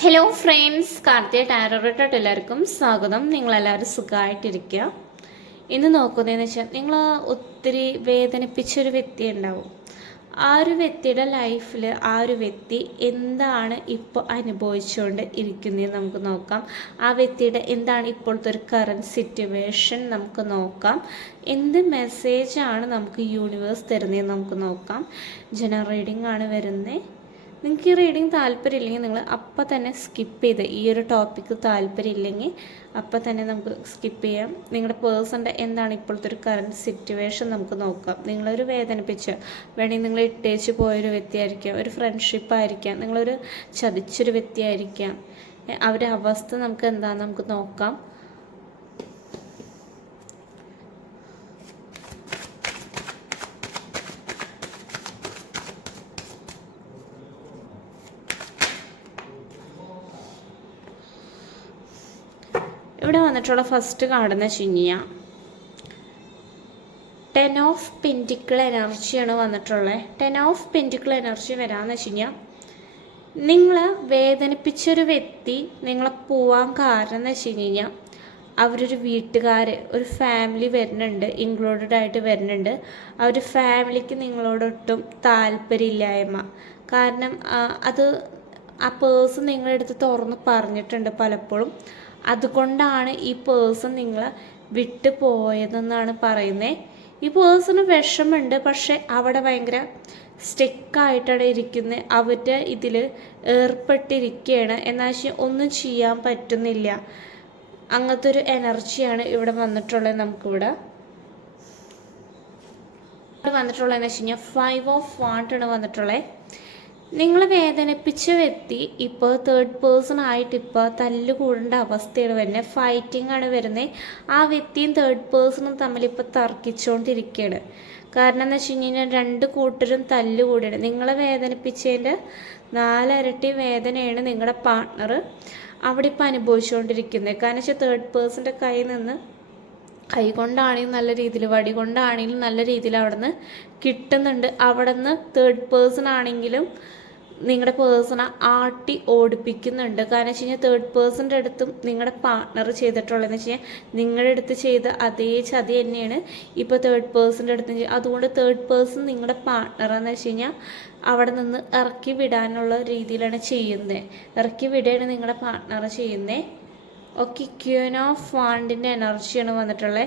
Hello friends, Karthika ടാരോട്ടായിട്ട് എല്ലാവർക്കും സ്വാഗതം. നിങ്ങളെല്ലാവരും സുഖമായിട്ടിരിക്കുക. ഇന്ന് നോക്കുന്നതെന്ന് വെച്ചാൽ നിങ്ങൾ ഒത്തിരി വേദനിപ്പിച്ചൊരു വ്യക്തി ഉണ്ടാവും. ആ ഒരു വ്യക്തിയുടെ ലൈഫിൽ ആ ഒരു വ്യക്തി എന്താണ് ഇപ്പോൾ അനുഭവിച്ചുകൊണ്ട് ഇരിക്കുന്നത് നമുക്ക് നോക്കാം. ആ വ്യക്തിയുടെ എന്താണ് ഇപ്പോഴത്തെ ഒരു കറൻറ്റ് സിറ്റുവേഷൻ നമുക്ക് നോക്കാം. എന്ത് മെസ്സേജാണ് നമുക്ക് യൂണിവേഴ്സ് തരുന്നതെന്ന് നമുക്ക് നോക്കാം. ജനറൽ റീഡിംഗ് ആണ് വരുന്നത്. നിങ്ങൾക്ക് ഈ റീഡിങ് താല്പര്യമില്ലെങ്കിൽ നിങ്ങൾ അപ്പം തന്നെ സ്കിപ്പ് ചെയ്ത്, ഈ ഒരു ടോപ്പിക്ക് താല്പര്യമില്ലെങ്കിൽ അപ്പം തന്നെ നമുക്ക് സ്കിപ്പ് ചെയ്യാം. നിങ്ങളുടെ പേഴ്സൻ്റെ എന്താണ് ഇപ്പോഴത്തെ ഒരു കറൻറ്റ് സിറ്റുവേഷൻ നമുക്ക് നോക്കാം. നിങ്ങളൊരു വേദനിപ്പിച്ച് വേണമെങ്കിൽ നിങ്ങൾ ഇട്ടേച്ച് പോയൊരു വ്യക്തിയായിരിക്കാം, ഒരു ഫ്രണ്ട്ഷിപ്പായിരിക്കാം, നിങ്ങളൊരു ചതിച്ചൊരു വ്യക്തിയായിരിക്കാം. അവരുടെ അവസ്ഥ നമുക്ക് എന്താണെന്ന് നമുക്ക് നോക്കാം. ഇവിടെ വന്നിട്ടുള്ള ഫസ്റ്റ് കാർഡെന്ന് വെച്ച് കഴിഞ്ഞാൽ 10 ഓഫ് പെൻറ്റിക്കിൾ എനർജിയാണ് വന്നിട്ടുള്ളത്. 10 ഓഫ് പെൻറ്റിക്കിൾ എനർജി വരാമെന്ന് വെച്ച് കഴിഞ്ഞാൽ നിങ്ങൾ വേദനിപ്പിച്ചൊരു വ്യക്തി നിങ്ങളെ പോവാൻ കാരണം എന്ന് വെച്ച് കഴിഞ്ഞാൽ അവരൊരു വീട്ടുകാർ, ഒരു ഫാമിലി വരുന്നുണ്ട്, ഇൻക്ലൂഡഡ് ആയിട്ട് വരുന്നുണ്ട്. ആ ഒരു ഫാമിലിക്ക് നിങ്ങളോടൊട്ടും താല്പര്യമില്ലായ്മ. കാരണം അത് ആ പേഴ്സൺ നിങ്ങളുടെ അടുത്ത് തുറന്ന് പറഞ്ഞിട്ടുണ്ട് പലപ്പോഴും. അതുകൊണ്ടാണ് ഈ പേഴ്സൺ നിങ്ങളെ വിട്ടു പോയതെന്നാണ് പറയുന്നത്. ഈ പേഴ്സണ് വിഷമമുണ്ട്, പക്ഷെ അവിടെ ഭയങ്കര സ്റ്റെക്കായിട്ടാണ് ഇരിക്കുന്നത്. അവരുടെ ഇതിൽ ഏർപ്പെട്ടിരിക്കുകയാണ്. എന്നാൽ ഒന്നും ചെയ്യാൻ പറ്റുന്നില്ല. അങ്ങനത്തെ ഒരു എനർജിയാണ് ഇവിടെ വന്നിട്ടുള്ളത്. നമുക്കിവിടെ വന്നിട്ടുള്ളതെന്ന് വെച്ച് കഴിഞ്ഞാൽ 5 ഓഫ് വാണ്ടാണ് വന്നിട്ടുള്ളത്. നിങ്ങൾ വേദനിപ്പിച്ച വ്യക്തി ഇപ്പോൾ തേർഡ് പേഴ്സൺ ആയിട്ട് ഇപ്പോൾ തല്ലുകൂടേണ്ട അവസ്ഥയാണ് വരുന്നത്. ഫൈറ്റിംഗ് ആണ് വരുന്നത്. ആ വ്യക്തിയും തേർഡ് പേഴ്സണും തമ്മിൽ ഇപ്പോൾ തർക്കിച്ചുകൊണ്ടിരിക്കുകയാണ്. കാരണം എന്ന് വെച്ച് കഴിഞ്ഞാൽ രണ്ട് കൂട്ടരും തല്ലുകൂടിയാണ്. നിങ്ങളെ വേദനിപ്പിച്ചതിൻ്റെ 4 ഇരട്ടി വേദനയാണ് നിങ്ങളുടെ പാർട്ട്ണർ അവിടെ ഇപ്പോൾ അനുഭവിച്ചുകൊണ്ടിരിക്കുന്നത്. കാരണം വെച്ചാൽ തേർഡ് പേഴ്സൻ്റെ കയ്യിൽ നിന്ന് കൈ കൊണ്ടാണെങ്കിലും നല്ല രീതിയിൽ, വടി കൊണ്ടാണെങ്കിലും നല്ല രീതിയിൽ അവിടെ നിന്ന് കിട്ടുന്നുണ്ട്. അവിടെ നിന്ന് തേർഡ് പേഴ്സൺ ആണെങ്കിലും നിങ്ങളുടെ പേഴ്സണെ ആട്ടി ഓടിപ്പിക്കുന്നുണ്ട്. കാരണം വെച്ച് കഴിഞ്ഞാൽ തേർഡ് പേഴ്സൻ്റെ അടുത്തും നിങ്ങളുടെ പാർട്ട്ണർ ചെയ്തിട്ടുള്ളതെന്ന് വെച്ച് കഴിഞ്ഞാൽ നിങ്ങളുടെ അടുത്ത് ചെയ്ത അതേ ചതി തന്നെയാണ് ഇപ്പോൾ തേർഡ് പേഴ്സൻ്റെ അടുത്തും ചെയ്യുക. അതുകൊണ്ട് തേർഡ് പേഴ്സൺ നിങ്ങളുടെ പാർട്ട്ണറാന്ന് വെച്ച് കഴിഞ്ഞാൽ അവിടെ നിന്ന് ഇറക്കി വിടാനുള്ള രീതിയിലാണ് ചെയ്യുന്നത്. ഇറക്കി വിടുകയാണ് നിങ്ങളുടെ പാർട്ട്ണർ ചെയ്യുന്നത്. ഓക്കെ, ക്യൂൻ ഓഫ് വാണ്ടിൻ്റെ എനർജിയാണ് വന്നിട്ടുള്ളത്.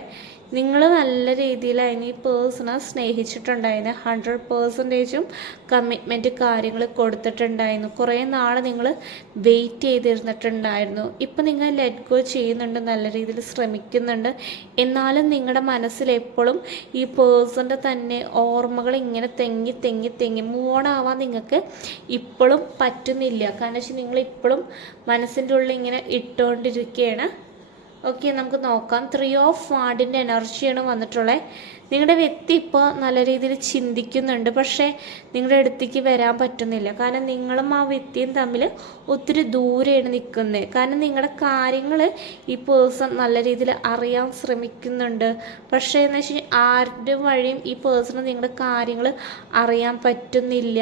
നിങ്ങൾ നല്ല രീതിയിലായിരുന്നു ഈ പേഴ്സണെ സ്നേഹിച്ചിട്ടുണ്ടായിരുന്നു. 100%ഉം കമ്മിറ്റ്മെൻറ്റ് കാര്യങ്ങൾ കൊടുത്തിട്ടുണ്ടായിരുന്നു. കുറേ നാൾ നിങ്ങൾ വെയിറ്റ് ചെയ്തിരുന്നിട്ടുണ്ടായിരുന്നു. ഇപ്പം നിങ്ങൾ ലെറ്റ് ഗോ ചെയ്യുന്നുണ്ട്, നല്ല രീതിയിൽ ശ്രമിക്കുന്നുണ്ട്. എന്നാലും നിങ്ങളുടെ മനസ്സിൽ എപ്പോഴും ഈ പേഴ്സൻ്റെ തന്നെ ഓർമ്മകൾ ഇങ്ങനെ തെങ്ങി മൂവ് ഓൺ ആവാൻ നിങ്ങൾക്ക് ഇപ്പോഴും പറ്റുന്നില്ല. കാരണം വെച്ചാൽ നിങ്ങളിപ്പോഴും മനസ്സിൻ്റെ ഉള്ളിൽ ഇങ്ങനെ ഇട്ടുകൊണ്ടിരിക്കുകയാണ്. ഓക്കെ, നമുക്ക് നോക്കാം. 3 ഓഫ് വാണ്ടിൻ്റെ എനർജിയാണ് വന്നിട്ടുള്ളത്. നിങ്ങളുടെ വ്യക്തി ഇപ്പോൾ നല്ല രീതിയിൽ ചിന്തിക്കുന്നുണ്ട്, പക്ഷേ നിങ്ങളുടെ അടുത്തേക്ക് വരാൻ പറ്റുന്നില്ല. കാരണം നിങ്ങളും ആ വ്യക്തിയും തമ്മിൽ ഒത്തിരി ദൂരെയാണ് നിൽക്കുന്നത്. കാരണം നിങ്ങളുടെ കാര്യങ്ങൾ ഈ പേഴ്സൺ നല്ല രീതിയിൽ അറിയാൻ ശ്രമിക്കുന്നുണ്ട്. പക്ഷേ എന്ന് വെച്ചാൽ ആരുടെ വഴിയും ഈ പേഴ്സണ് നിങ്ങളുടെ കാര്യങ്ങൾ അറിയാൻ പറ്റുന്നില്ല.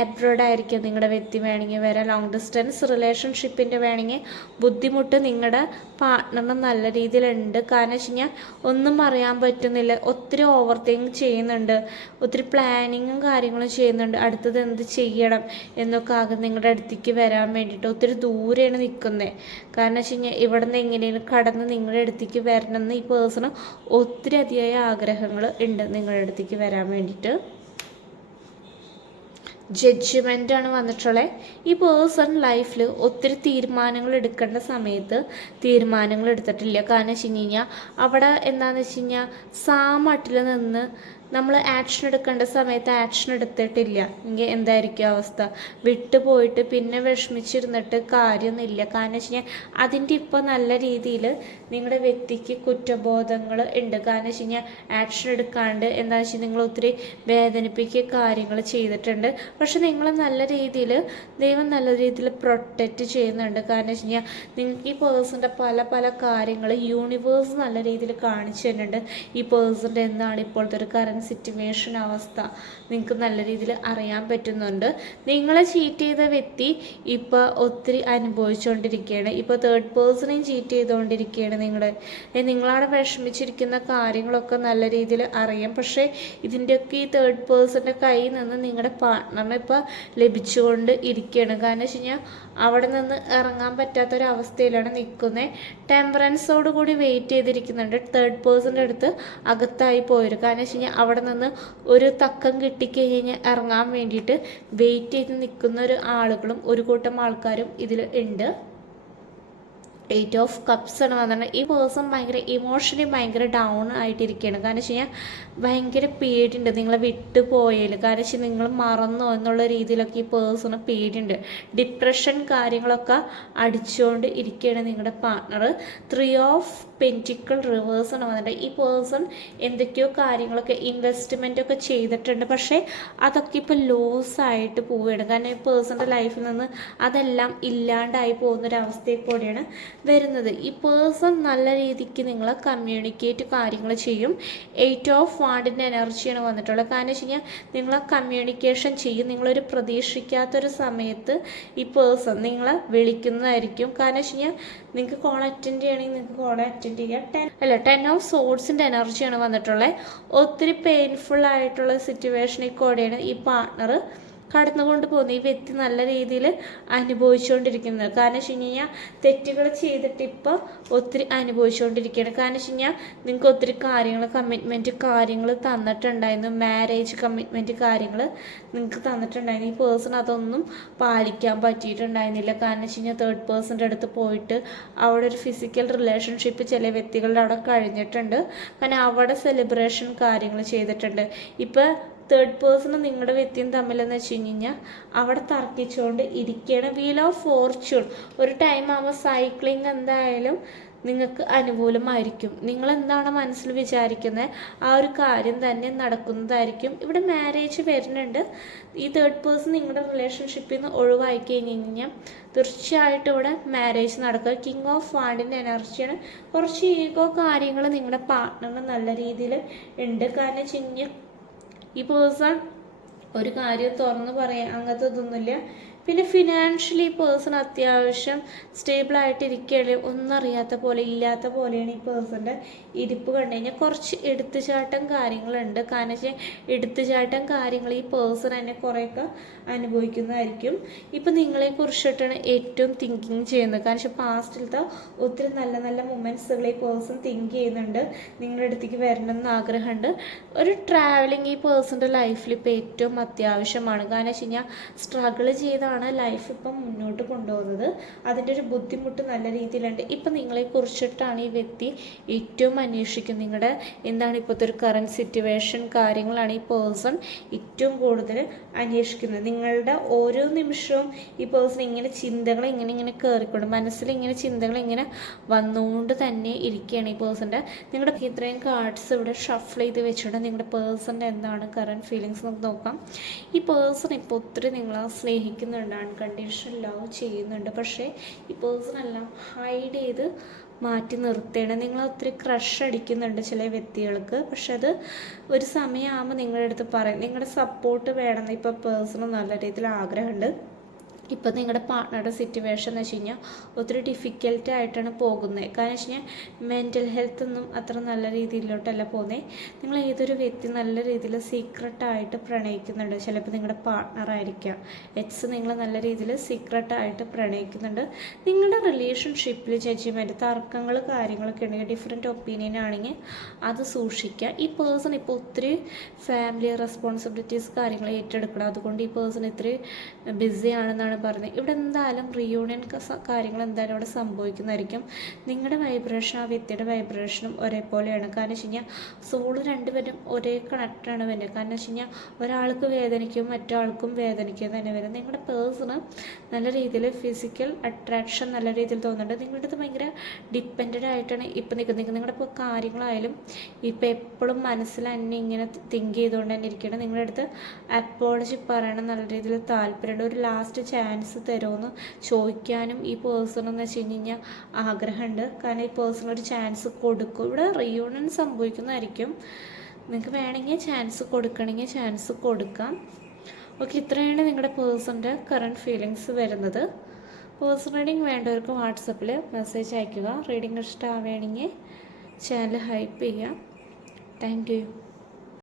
അബ്രോഡ് ആയിരിക്കും നിങ്ങളുടെ വ്യക്തി വേണമെങ്കിൽ വരാം. ലോങ് ഡിസ്റ്റൻസ് റിലേഷൻഷിപ്പിൻ്റെ വേണമെങ്കിൽ ബുദ്ധിമുട്ട് നിങ്ങളുടെ പാർട്ട്ണറിന് നല്ല രീതിയിലുണ്ട്. കാരണം വെച്ച് കഴിഞ്ഞാൽ ഒന്നും അറിയാൻ പറ്റുന്നില്ല. ഒത്തിരി ഓവർ തിങ്ക് ചെയ്യുന്നുണ്ട്, ഒത്തിരി പ്ലാനിങ്ങും കാര്യങ്ങളും ചെയ്യുന്നുണ്ട്. അടുത്തത് എന്ത് ചെയ്യണം എന്നൊക്കെ ആകും നിങ്ങളുടെ അടുത്തേക്ക് വരാൻ വേണ്ടിയിട്ട്. ഒത്തിരി ദൂരെയാണ് നിൽക്കുന്നത്. കാരണം വെച്ച് കഴിഞ്ഞാൽ ഇവിടെ നിന്ന് എങ്ങനെയും കടന്ന് നിങ്ങളുടെ അടുത്തേക്ക് വരണമെന്ന് ഈ പേഴ്സണ് ഒത്തിരി അതിയായ ആഗ്രഹങ്ങൾ ഉണ്ട് നിങ്ങളുടെ അടുത്തേക്ക് വരാൻ വേണ്ടിയിട്ട്. ജഡ്ജ്മെൻ്റാണ് വന്നിട്ടുള്ളത്. ഈ പേഴ്സൺ ലൈഫിൽ ഒത്തിരി തീരുമാനങ്ങൾ എടുക്കേണ്ട സമയത്ത് തീരുമാനങ്ങൾ എടുത്തിട്ടില്ല. കാരണം വെച്ച് കഴിഞ്ഞാൽ അവിടെ എന്താണെന്ന് വെച്ച് കഴിഞ്ഞാൽ സാമട്ടിൽ നിന്ന് നമ്മൾ ആക്ഷൻ എടുക്കേണ്ട സമയത്ത് ആക്ഷൻ എടുത്തിട്ടില്ല. എങ്കിൽ എന്തായിരിക്കും അവസ്ഥ? വിട്ടുപോയിട്ട് പിന്നെ വിഷമിച്ചിരുന്നിട്ട് കാര്യമൊന്നുമില്ല. കാരണം വെച്ച് കഴിഞ്ഞാൽ അതിൻ്റെ ഇപ്പോൾ നല്ല രീതിയിൽ നിങ്ങളുടെ വ്യക്തിക്ക് കുറ്റബോധങ്ങൾ ഉണ്ട്. കാരണം വെച്ച് കഴിഞ്ഞാൽ ആക്ഷൻ എടുക്കാണ്ട് എന്താണെന്ന് വെച്ചാൽ നിങ്ങൾ ഒത്തിരി വേദനിപ്പിക്കുക കാര്യങ്ങൾ ചെയ്തിട്ടുണ്ട്. പക്ഷെ നിങ്ങൾ നല്ല രീതിയിൽ ദൈവം നല്ല രീതിയിൽ പ്രൊട്ടക്റ്റ് ചെയ്യുന്നുണ്ട്. കാരണം വെച്ച് കഴിഞ്ഞാൽ നിങ്ങൾക്ക് ഈ പേഴ്സൻ്റെ പല കാര്യങ്ങൾ യൂണിവേഴ്സ് നല്ല രീതിയിൽ കാണിച്ചു തരുന്നുണ്ട്. ഈ പേഴ്സൻ്റെ എന്താണ് ഇപ്പോഴത്തെ ഒരു കറൻറ്റ് കറൻറ്റ് സിറ്റുവേഷൻ അവസ്ഥ നിങ്ങൾക്ക് നല്ല രീതിയിൽ അറിയാൻ പറ്റുന്നുണ്ട്. നിങ്ങളെ ചീറ്റ് ചെയ്ത വ്യക്തി ഇപ്പോൾ ഒത്തിരി അനുഭവിച്ചുകൊണ്ടിരിക്കുകയാണ്. ഇപ്പോൾ തേർഡ് പേഴ്സണെയും ചീറ്റ് ചെയ്തുകൊണ്ടിരിക്കുകയാണ്. നിങ്ങളാണ് വിഷമിച്ചിരിക്കുന്ന കാര്യങ്ങളൊക്കെ നല്ല രീതിയിൽ അറിയാം. പക്ഷേ ഇതിൻ്റെയൊക്കെ ഈ തേർഡ് പേഴ്സൻ്റെ കയ്യിൽ നിന്ന് നിങ്ങളുടെ പാർട്ട്ണറിനെ ഇപ്പോൾ ലഭിച്ചുകൊണ്ട് ഇരിക്കുകയാണ്. കാരണം വെച്ച് കഴിഞ്ഞാൽ അവിടെ നിന്ന് ഇറങ്ങാൻ പറ്റാത്തൊരവസ്ഥയിലാണ് നിൽക്കുന്നത്. ടെമ്പറൻസോട് കൂടി വെയിറ്റ് ചെയ്തിരിക്കുന്നുണ്ട്. തേർഡ് പേഴ്സൻ്റെ അടുത്ത് അകത്തായി പോരും. കാരണം വെച്ച് കഴിഞ്ഞാൽ അവിടെ നിന്ന് ഒരു തക്കം കിട്ടിക്കഴിഞ്ഞാൽ ഇറങ്ങാൻ വേണ്ടിയിട്ട് വെയിറ്റ് ചെയ്ത് നിൽക്കുന്ന ആളുകളും ഒരു കൂട്ടം ആൾക്കാരും ഇതിൽ ഉണ്ട്. 8 ഓഫ് കപ്സ് ആണ് വന്നിട്ടുണ്ട്. ഈ പേഴ്സൺ ഭയങ്കര ഇമോഷണലി ഭയങ്കര ഡൗൺ ആയിട്ടിരിക്കുകയാണ്. കാരണം വെച്ച് കഴിഞ്ഞാൽ ഭയങ്കര പേടിയുണ്ട് നിങ്ങളെ വിട്ടു പോയാൽ. കാരണം വെച്ചാൽ നിങ്ങൾ മറന്നോ എന്നുള്ള രീതിയിലൊക്കെ ഈ പേഴ്സണ് പേടിയുണ്ട്. ഡിപ്രഷൻ കാര്യങ്ങളൊക്കെ അടിച്ചുകൊണ്ട് ഇരിക്കുകയാണ് നിങ്ങളുടെ പാർട്ട്ണർ. 3 ഓഫ് പെൻറ്റിക്കിൾ റിവേഴ്സ് ആണ് വന്നിട്ടുണ്ട്. ഈ പേഴ്സൺ എന്തൊക്കെയോ കാര്യങ്ങളൊക്കെ ഇൻവെസ്റ്റ്മെൻ്റ് ഒക്കെ ചെയ്തിട്ടുണ്ട്. പക്ഷേ അതൊക്കെ ഇപ്പോൾ ലോസ് ആയിട്ട് പോവുകയാണ്. കാരണം ഈ പേഴ്സൻ്റെ ലൈഫിൽ നിന്ന് അതെല്ലാം ഇല്ലാണ്ടായി പോകുന്നൊരവസ്ഥയിൽ കൂടിയാണ് വരുന്നത്. ഈ പേഴ്സൺ നല്ല രീതിക്ക് നിങ്ങളെ കമ്മ്യൂണിക്കേറ്റ് കാര്യങ്ങൾ ചെയ്യും. 8 ഓഫ് വാണ്ടിൻ്റെ എനർജിയാണ് വന്നിട്ടുള്ളത്. കാരണം വെച്ച് കഴിഞ്ഞാൽ നിങ്ങളെ കമ്മ്യൂണിക്കേഷൻ ചെയ്യും. നിങ്ങളൊരു പ്രതീക്ഷിക്കാത്തൊരു സമയത്ത് ഈ പേഴ്സൺ നിങ്ങളെ വിളിക്കുന്നതായിരിക്കും. കാരണം വെച്ച് കഴിഞ്ഞാൽ നിങ്ങൾക്ക് കോൾ അറ്റൻഡ് ചെയ്യണമെങ്കിൽ നിങ്ങൾക്ക് കോൾ അറ്റൻഡ് ചെയ്യാം. 10 ഓഫ് സോഡ്സിൻ്റെ എനർജിയാണ് വന്നിട്ടുള്ളത്. ഒത്തിരി പെയിൻഫുൾ ആയിട്ടുള്ള സിറ്റുവേഷനിൽ കൂടെയാണ് ഈ പാർട്ട്ണർ കടന്നുകൊണ്ട് പോകുന്നത്. ഈ വ്യക്തി നല്ല രീതിയിൽ അനുഭവിച്ചുകൊണ്ടിരിക്കുന്നത്. കാരണം വെച്ച് കഴിഞ്ഞാൽ തെറ്റുകൾ ചെയ്തിട്ട് ഇപ്പോൾ ഒത്തിരി അനുഭവിച്ചുകൊണ്ടിരിക്കുകയാണ്. കാരണം വെച്ച് കഴിഞ്ഞാൽ നിങ്ങൾക്ക് ഒത്തിരി കാര്യങ്ങൾ കമ്മിറ്റ്മെൻറ്റ് കാര്യങ്ങൾ തന്നിട്ടുണ്ടായിരുന്നു. മാരേജ് കമ്മിറ്റ്മെൻറ്റ് കാര്യങ്ങൾ നിങ്ങൾക്ക് തന്നിട്ടുണ്ടായിരുന്നു. ഈ പേഴ്സൺ അതൊന്നും പാലിക്കാൻ പറ്റിയിട്ടുണ്ടായിരുന്നില്ല. കാരണം വെച്ച് കഴിഞ്ഞാൽ തേർഡ് പേഴ്സൻ്റെ അടുത്ത് പോയിട്ട് അവിടെ ഒരു ഫിസിക്കൽ റിലേഷൻഷിപ്പ് ചില വ്യക്തികളുടെ അവിടെ കഴിഞ്ഞിട്ടുണ്ട്. കാരണം അവിടെ സെലിബ്രേഷൻ കാര്യങ്ങൾ ചെയ്തിട്ടുണ്ട്. ഇപ്പോൾ തേർഡ് പേഴ്സണും നിങ്ങളുടെ വ്യക്തിയും തമ്മിലെന്ന് വെച്ച് കഴിഞ്ഞാൽ അവിടെ തർക്കിച്ചുകൊണ്ട് ഇരിക്കുകയാണ്. വീൽ ഓഫ് ഫോർച്യൂൺ ഒരു ടൈം ആകുമ്പോൾ സൈക്ലിംഗ് എന്തായാലും നിങ്ങൾക്ക് അനുകൂലമായിരിക്കും. നിങ്ങളെന്താണ് മനസ്സിൽ വിചാരിക്കുന്നത് ആ ഒരു കാര്യം തന്നെ നടക്കുന്നതായിരിക്കും. ഇവിടെ മാരേജ് വരുന്നുണ്ട്. ഈ തേർഡ് പേഴ്സൺ നിങ്ങളുടെ റിലേഷൻഷിപ്പിൽ നിന്ന് ഒഴിവാക്കി കഴിഞ്ഞ് കഴിഞ്ഞാൽ തീർച്ചയായിട്ടും ഇവിടെ മാരേജ് നടക്കുക. കിങ് ഓഫ് വാണ്ടിൻ്റെ എനർജിയാണ്. കുറച്ച് ഈഗോ കാര്യങ്ങൾ നിങ്ങളുടെ പാർട്ട്ണറിന് നല്ല രീതിയിൽ ഉണ്ട്. കാരണം വെച്ച് കഴിഞ്ഞാൽ ഈ പേഴ്സൺ ഒരു കാര്യം തുറന്ന് പറയാൻ അങ്ങനത്തെ ഇതൊന്നുമില്ല. പിന്നെ ഫിനാൻഷ്യലി പേഴ്സൺ അത്യാവശ്യം സ്റ്റേബിളായിട്ടിരിക്കുകയാണ്. ഒന്നും അറിയാത്ത പോലെ ഇല്ലാത്ത പോലെയാണ് ഈ പേഴ്സൻ്റെ ഇരിപ്പ് കണ്ടു കഴിഞ്ഞാൽ. കുറച്ച് എടുത്തുചാട്ടം കാര്യങ്ങളുണ്ട്. കാരണം വെച്ചാൽ എടുത്തുചാട്ടം കാര്യങ്ങൾ ഈ പേഴ്സൺ തന്നെ കുറേയൊക്കെ അനുഭവിക്കുന്നതായിരിക്കും. ഇപ്പം നിങ്ങളെക്കുറിച്ചിട്ടാണ് ഏറ്റവും തിങ്കിങ് ചെയ്യുന്നത്. കാരണം വെച്ചാൽ പാസ്റ്റിലത്തെ ഒത്തിരി നല്ല നല്ല മൊമെൻറ്റ്സുകൾ ഈ പേഴ്സൺ തിങ്ക് ചെയ്യുന്നുണ്ട്. നിങ്ങളുടെ അടുത്തേക്ക് വരണമെന്ന് ആഗ്രഹമുണ്ട്. ഒരു ട്രാവലിംഗ് ഈ പേഴ്സൻ്റെ ലൈഫിൽ ഇപ്പോൾ ഏറ്റവും അത്യാവശ്യമാണ്. കാരണം വെച്ച് കഴിഞ്ഞാൽ സ്ട്രഗിൾ ചെയ്താണ് ലൈഫ് ഇപ്പം മുന്നോട്ട് കൊണ്ടുപോകുന്നത്. അതിൻ്റെ ഒരു ബുദ്ധിമുട്ട് നല്ല രീതിയിലുണ്ട്. ഇപ്പം നിങ്ങളെക്കുറിച്ചിട്ടാണ് ഈ വ്യക്തി ഏറ്റവും അന്വേഷിക്കുന്നത്. നിങ്ങളുടെ എന്താണ് ഇപ്പോഴത്തെ ഒരു കറൻറ്റ് സിറ്റുവേഷൻ കാര്യങ്ങളാണ് ഈ പേഴ്സൺ ഏറ്റവും കൂടുതൽ അന്വേഷിക്കുന്നത്. നിങ്ങളുടെ ഓരോ നിമിഷവും ഈ പേഴ്സൺ ഇങ്ങനെ ചിന്തകൾ ഇങ്ങനെ കയറിക്കൊണ്ട് മനസ്സിൽ ഇങ്ങനെ ചിന്തകൾ ഇങ്ങനെ വന്നുകൊണ്ട് തന്നെ ഇരിക്കുകയാണ് ഈ പേഴ്സൻ്റെ. നിങ്ങളുടെ ഇത്രയും കാർഡ്സ് ഇവിടെ ഷഫിൾ ചെയ്ത് വെച്ചിട്ട് നിങ്ങളുടെ പേഴ്സൻ്റെ എന്താണ് കറൻറ്റ് ഫീലിങ്സ് നമുക്ക് നോക്കാം. ഈ പേഴ്സൺ ഇപ്പോൾ ഒത്തിരി നിങ്ങളെ സ്നേഹിക്കുന്നുണ്ട്. അൺകണ്ടീഷണൽ ലവ് ചെയ്യുന്നുണ്ട്. പക്ഷേ ഈ പേഴ്സൺ എല്ലാം ഹൈഡ് ചെയ്ത് മാറ്റി നിർത്തുകയാണ്. നിങ്ങൾ ഒത്തിരി ക്രഷ് അടിക്കുന്നുണ്ട് ചില വ്യക്തികൾക്ക്. പക്ഷെ അത് ഒരു സമയമാകുമ്പോൾ നിങ്ങളുടെ അടുത്ത് പറയും. നിങ്ങളുടെ സപ്പോർട്ട് വേണമെന്ന് ഇപ്പോൾ പേഴ്സണ് നല്ല രീതിയിൽ ആഗ്രഹമുണ്ട്. ഇപ്പം നിങ്ങളുടെ പാർട്ട്ണറുടെ സിറ്റുവേഷൻ എന്ന് വെച്ച് കഴിഞ്ഞാൽ ഒത്തിരി ഡിഫിക്കൽട്ടായിട്ടാണ് പോകുന്നത്. കാരണം വെച്ച് കഴിഞ്ഞാൽ മെൻ്റൽ ഹെൽത്ത് ഒന്നും അത്ര നല്ല രീതിയിലോട്ടല്ല പോകുന്നത്. നിങ്ങൾ ഏതൊരു വ്യക്തി നല്ല രീതിയിൽ സീക്രട്ടായിട്ട് പ്രണയിക്കുന്നുണ്ട്. ചിലപ്പോൾ നിങ്ങളുടെ പാർട്ട്ണറായിരിക്കാം. നിങ്ങൾ നല്ല രീതിയിൽ സീക്രട്ടായിട്ട് പ്രണയിക്കുന്നുണ്ട്. നിങ്ങളുടെ റിലേഷൻഷിപ്പിൽ ജഡ്ജ്മെൻറ്റ് തർക്കങ്ങൾ കാര്യങ്ങളൊക്കെ ഉണ്ടെങ്കിൽ ഡിഫറെൻറ്റ് ഒപ്പീനിയൻ ആണെങ്കിൽ അത് സൂക്ഷിക്കുക. ഈ പേഴ്സൺ ഇപ്പോൾ ഒത്തിരി ഫാമിലി റെസ്പോൺസിബിലിറ്റീസ് കാര്യങ്ങൾ ഏറ്റെടുക്കണം. അതുകൊണ്ട് ഈ പേഴ്സൺ ഇത്തിരി ബിസിയാണെന്നാണ് പറഞ്ഞത്. ഇവിടെ എന്തായാലും റീയൂണിയൻ കാര്യങ്ങൾ എന്തായാലും ഇവിടെ സംഭവിക്കുന്നതായിരിക്കും. നിങ്ങളുടെ വൈബ്രേഷൻ ആ വ്യക്തിയുടെ വൈബ്രേഷനും ഒരേപോലെയാണ്. കാരണം വെച്ച് കഴിഞ്ഞാൽ സോള് രണ്ടുപേരും ഒരേ കണക്റ്റാണ് വരുന്നത്. കാരണം വെച്ച് കഴിഞ്ഞാൽ ഒരാൾക്ക് വേദനിക്കും മറ്റൊരാൾക്കും വേദനിക്കും തന്നെ വരും. നിങ്ങളുടെ പേഴ്സണ് നല്ല രീതിയിൽ ഫിസിക്കൽ അട്രാക്ഷൻ നല്ല രീതിയിൽ തോന്നുന്നുണ്ട്. നിങ്ങളുടെ അടുത്ത് ഭയങ്കര ഡിപ്പെൻഡൻ്റ് ആയിട്ടാണ് ഇപ്പം നിൽക്കുന്നത്. നിങ്ങളുടെ ഇപ്പോൾ കാര്യങ്ങളായാലും ഇപ്പം എപ്പോഴും മനസ്സിൽ തന്നെ ഇങ്ങനെ തിങ്ക് ചെയ്തുകൊണ്ട് തന്നെ ഇരിക്കണം. നിങ്ങളുടെ അടുത്ത് അപ്പോളജി പറയണം നല്ല രീതിയിൽ താല്പര്യമുണ്ട്. ഒരു ലാസ്റ്റ് ചാൻസ് തരുമെന്ന് ചോദിക്കാനും ഈ പേഴ്സൺ എന്ന് വെച്ച് കഴിഞ്ഞാൽ ആഗ്രഹമുണ്ട്. കാരണം ഈ പേഴ്സൺ ഒരു ചാൻസ് കൊടുക്കും. ഇവിടെ റീയൂണിയൻ സംഭവിക്കുന്നതായിരിക്കും. നിങ്ങൾക്ക് വേണമെങ്കിൽ ചാൻസ് കൊടുക്കണമെങ്കിൽ ചാൻസ് കൊടുക്കാം. ഓക്കെ, ഇത്രയാണ് നിങ്ങളുടെ പേഴ്സൻ്റെ കറണ്ട് ഫീലിങ്സ് വരുന്നത്. പേഴ്സൺ റീഡിങ് വേണ്ടവർക്ക് വാട്സപ്പിൽ മെസ്സേജ് അയയ്ക്കുക. റീഡിങ് ഇഷ്ടമാവുകയാണെങ്കിൽ ചാനൽ ഹൈപ്പ് ചെയ്യുക. Thank you.